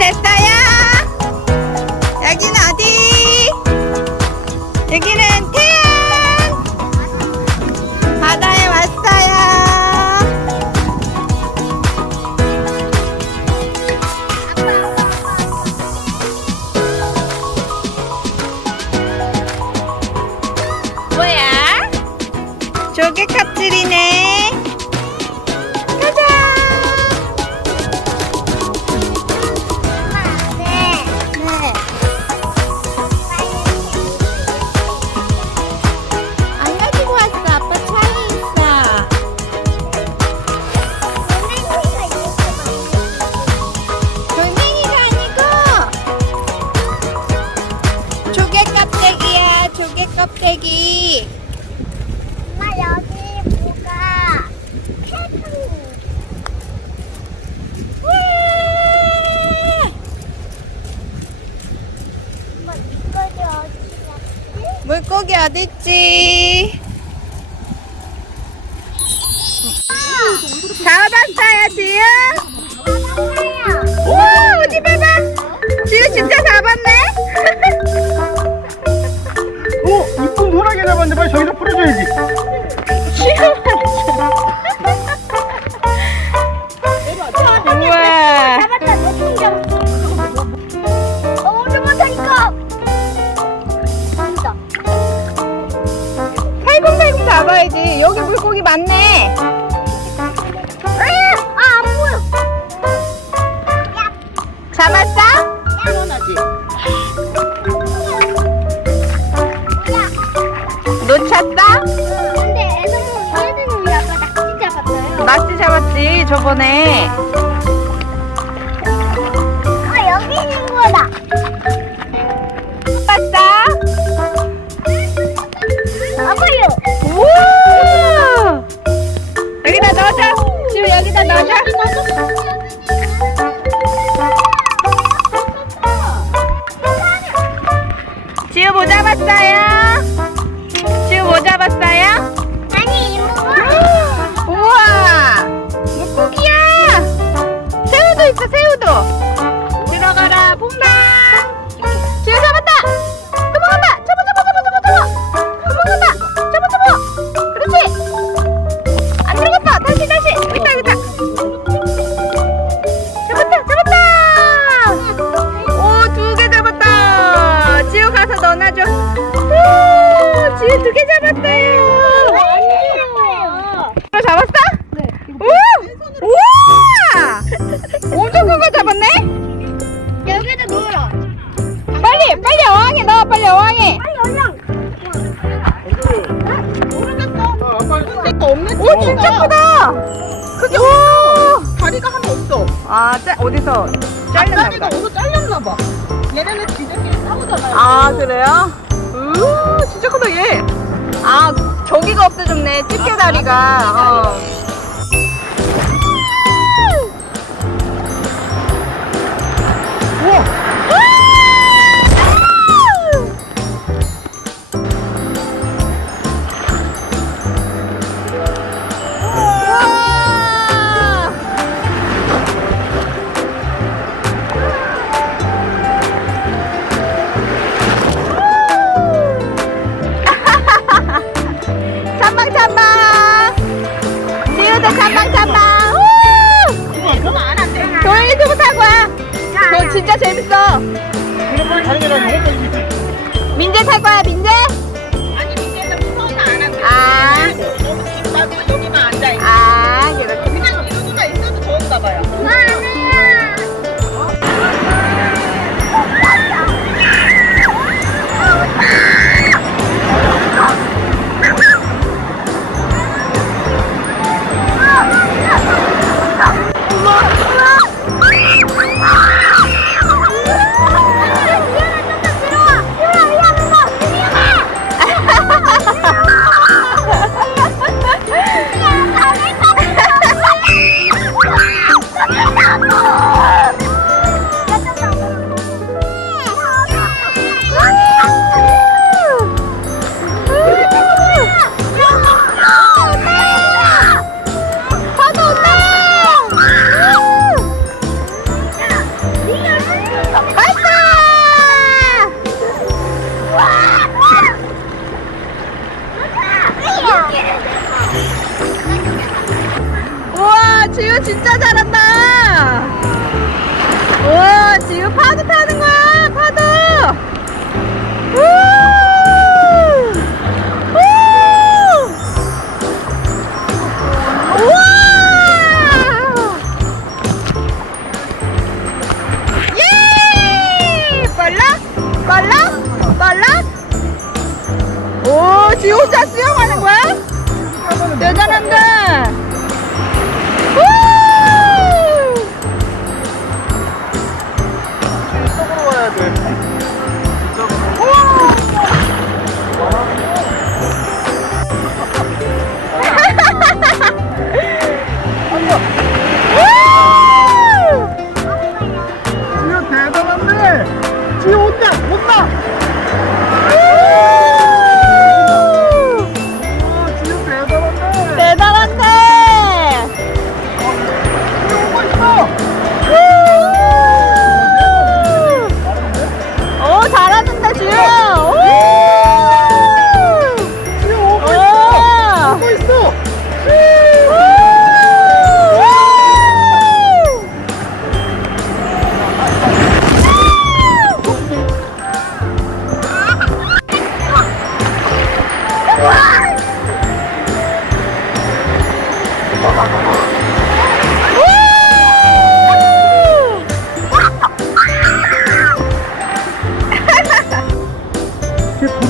contestar. 신발 어딨지? 다 받았어요, 지금? 오, 어디 봐봐! 아, 저기가 없어졌네. 집게다리가. 어. 진짜 재밌어. 민재 탈 거야 민재? 아니 민재는 무서워서 안 하고. 아. 여기 진짜 잘한다 와 지금 파도 타는 거야 파도 우! 우! 우와! 예! 빨라? 빨라? 빨라? 오, 지호자 수영하는 거야? 대단한데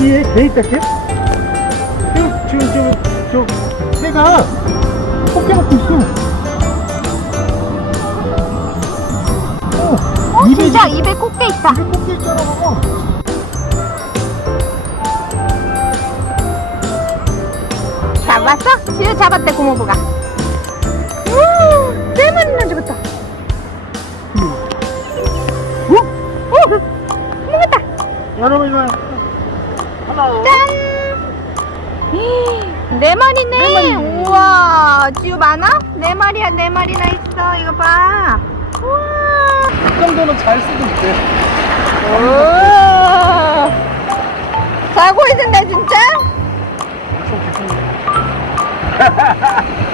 개, 개 있다, 개? 지금, 지금, 저, 저, 새가 먹고 있어. 어, 어, 입에 진짜 입에 꽃게 있다. 지금 꽃게 있잖아, 봐봐. 잡았어? 지우 잡았대 고모부가. 우, 세 마리나 잡았다. 어? 오, 먹었다. 여러분, 이거. 하나. 짠! 네 마리네. 네 마리. 우와, 지우 많아? 네 마리야, 네 마리나 있어. 이거 봐. 우와. 이 정도는 잘 수도 있대. 오. 자고 있는데 진짜? 엄청 깊은 우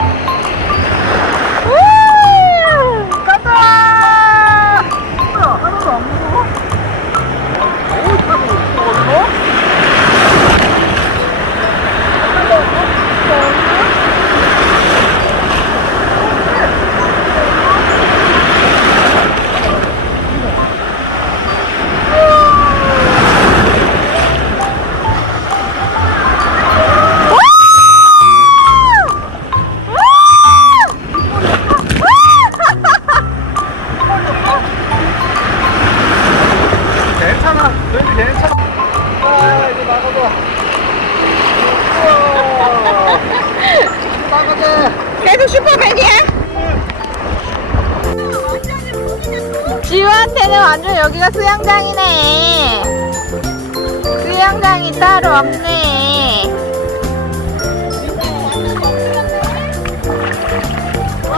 지우한테는 완전 여기가 수영장이네. 수영장이 따로 없네. 뭐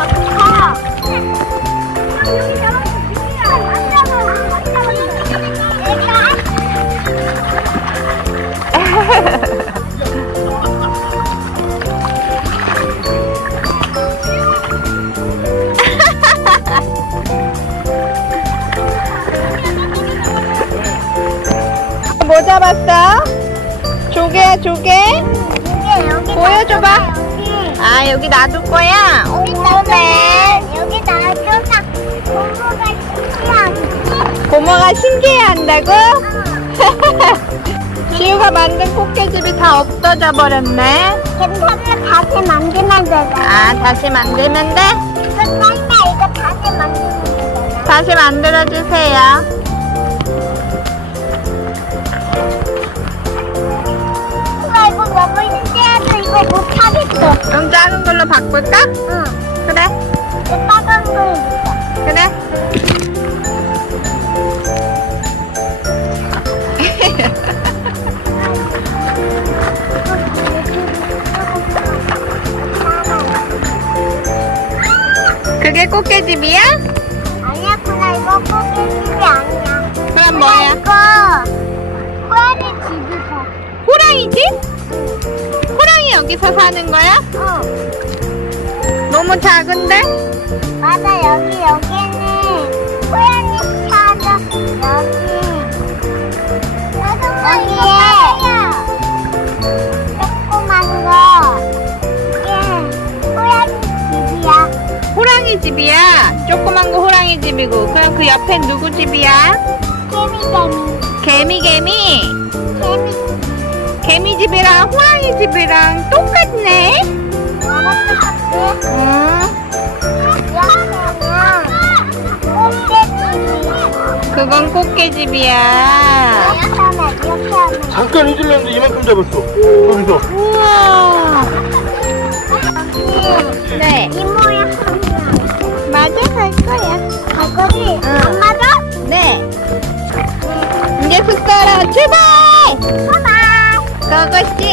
조개야 조개? 보여줘봐. 아 여기 놔둘 거야? 오 그러네. 여기 놔줘서 공부가 신기하지? 고모가 신기해한다고? 지우가 만든 꽃게집이 다 없어져 버렸네. 괜찮아 다시 만들면 되잖아. 아 다시 만들면 돼? 이거 썰다 이거 다시 만들면 되잖아. 다시 만들어 주세요. 힘들어서 이거 못하겠어. 좀 작은 걸로 바꿀까? 응. 그래 이거 빨간 거 있어. 너무 작은데? 맞아, 여기 여기는 호랑이 차가 여기. 여기에 조그만 거. 이게 호랑이 집이야. 호랑이 집이야. 조그만 거 호랑이 집이고. 그럼 그 옆엔 누구 집이야? 개미 개미. 개미 개미. 개미. 개미 집이랑 호랑이 집이랑 똑같네. 그건 꽃게집이야. 잠깐 잊으려는데 이만큼 잡았어. 거기서. 우와. 네. 이 모양 하면. 맞아 갈 거야. 갈 거지? 응. 안 맞아? 네. 이제 숟가락 출발. 봐봐. 고고씨.